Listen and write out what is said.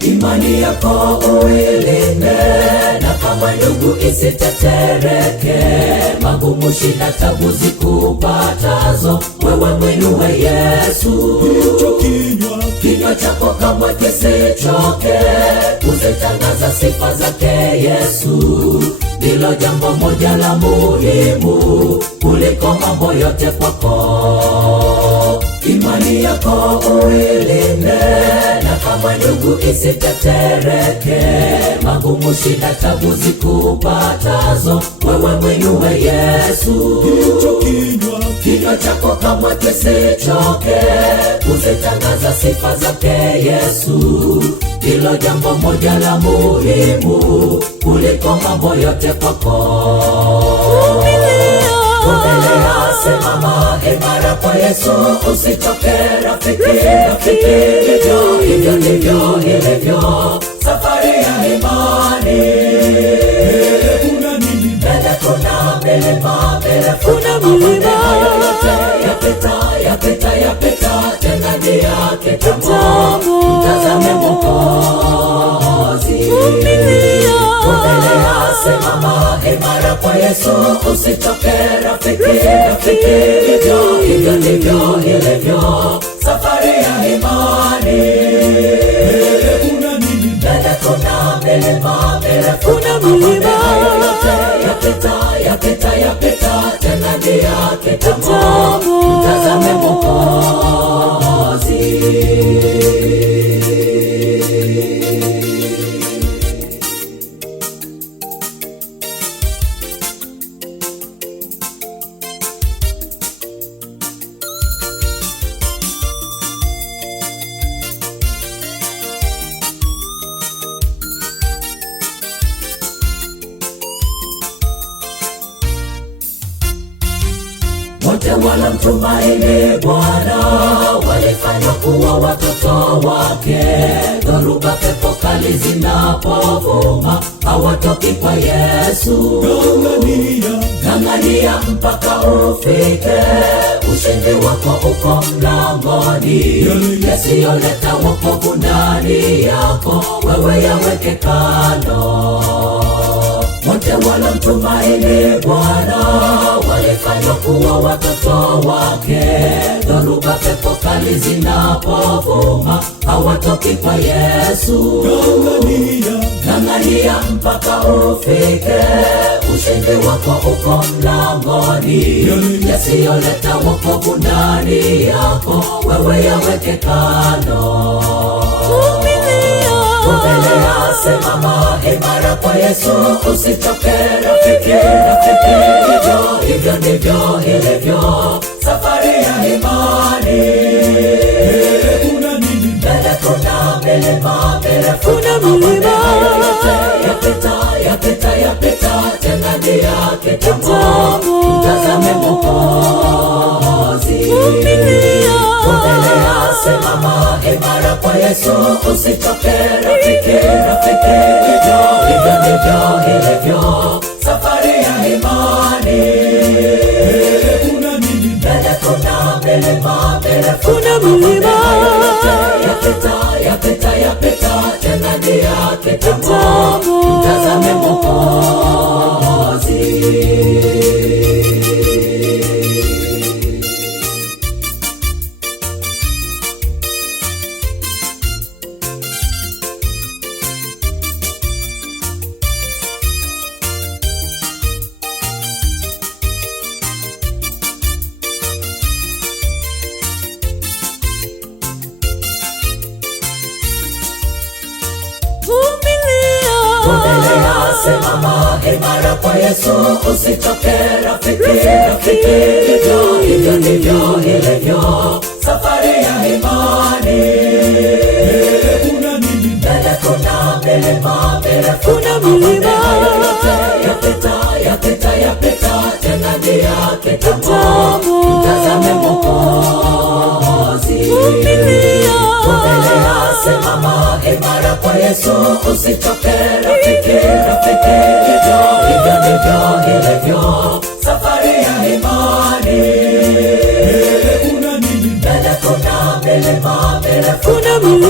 Imani yako uilinde, na kama ndugu isitetereke. Magumu, shida, tabu zikupatazo, wewe mwinue Yesu. Kinywa chako kamwe kisichoke kuzitangaza sifa zake Yesu. Ndilo jambo moja la muhimu kuliko mambo yote kwako. Imani yako uilinde, na kama ndugu isitetereke. Magumu, shida, tabu zikupatazo, wewe mwinue Yesu. Kinywa chako kamwe kisichoke kuzitangaza sifa zake Yesu. Ndilo jambo moja la muhimu kuliko mambo yote kwako. Vumilia, simama imara kwa Yesu, usichoke rafiki. Hivyo ndivyo ilivyo safari ya imani. Mbele kuna milima mirefu, na mabonde hayo yote yapita, tena ni yake tamu. Mtazame Mwokozi. Vumilia, simama imara kwa Yesu, usichoke rafiki. Hivyo ndivyo ilivyo safari ya imani. Mbele kuna milima mirefu, na mabonde hayo yote yapita, tena ni yake tamu. Mtazame Mwokozi. Wote walomtumaini Bwana walifanywa kuwa watoto wake. Dhoruba, pepo kali zinapovuma, hawatoki kwa Yesu. Ng'ang'ania mpaka ufike, ushindi wako uko mlangoni. Yasiyoleta wokovu ndani yako, wewe yaweke kando. Wote walomtumaini Bwana walifanywa kuwa watoto wake. Dhoruba, pepo kali zinapovuma, hawatoki kwa Yesu. Ng'ang'ania mpaka ufike, ushindi wako uko mlangoni. Yasiyoleta wokovu ndani yako, wewe yaweke kando. Vumilia, simama imara kwa Yesu, usichoke rafiki. Hivyo ndivyo ilivyo safari ya imani. Mbele kuna milima mirefu, na mabonde hayo yapita, tena ni yake tamu. Mtazame Mwokozi. Vumilia, simama imara kwa Yesu, usichoke rafiki. Hivyo ndivyo ilivyo safari ya imani. Mbele kuna milima mirefu, na mabonde hayo yapita, tena ni yake tamu. Mtazame Mwokozi. Vumilia, simama imara kwa Yesu, usichoke rafiki. Hivyo ndivyo ilivyo safari ya imani. Mbele kuna milima mirefu, na mabonde hayo yote yapita, kitambo. Mtazame Mwokozi, vumilia, simama imara kwa Yesu, usichoke rafiki, rafiki. Hivyo ndivyo ilivyo safari ya imani. Mbele kuna milima mirefu, kuna milima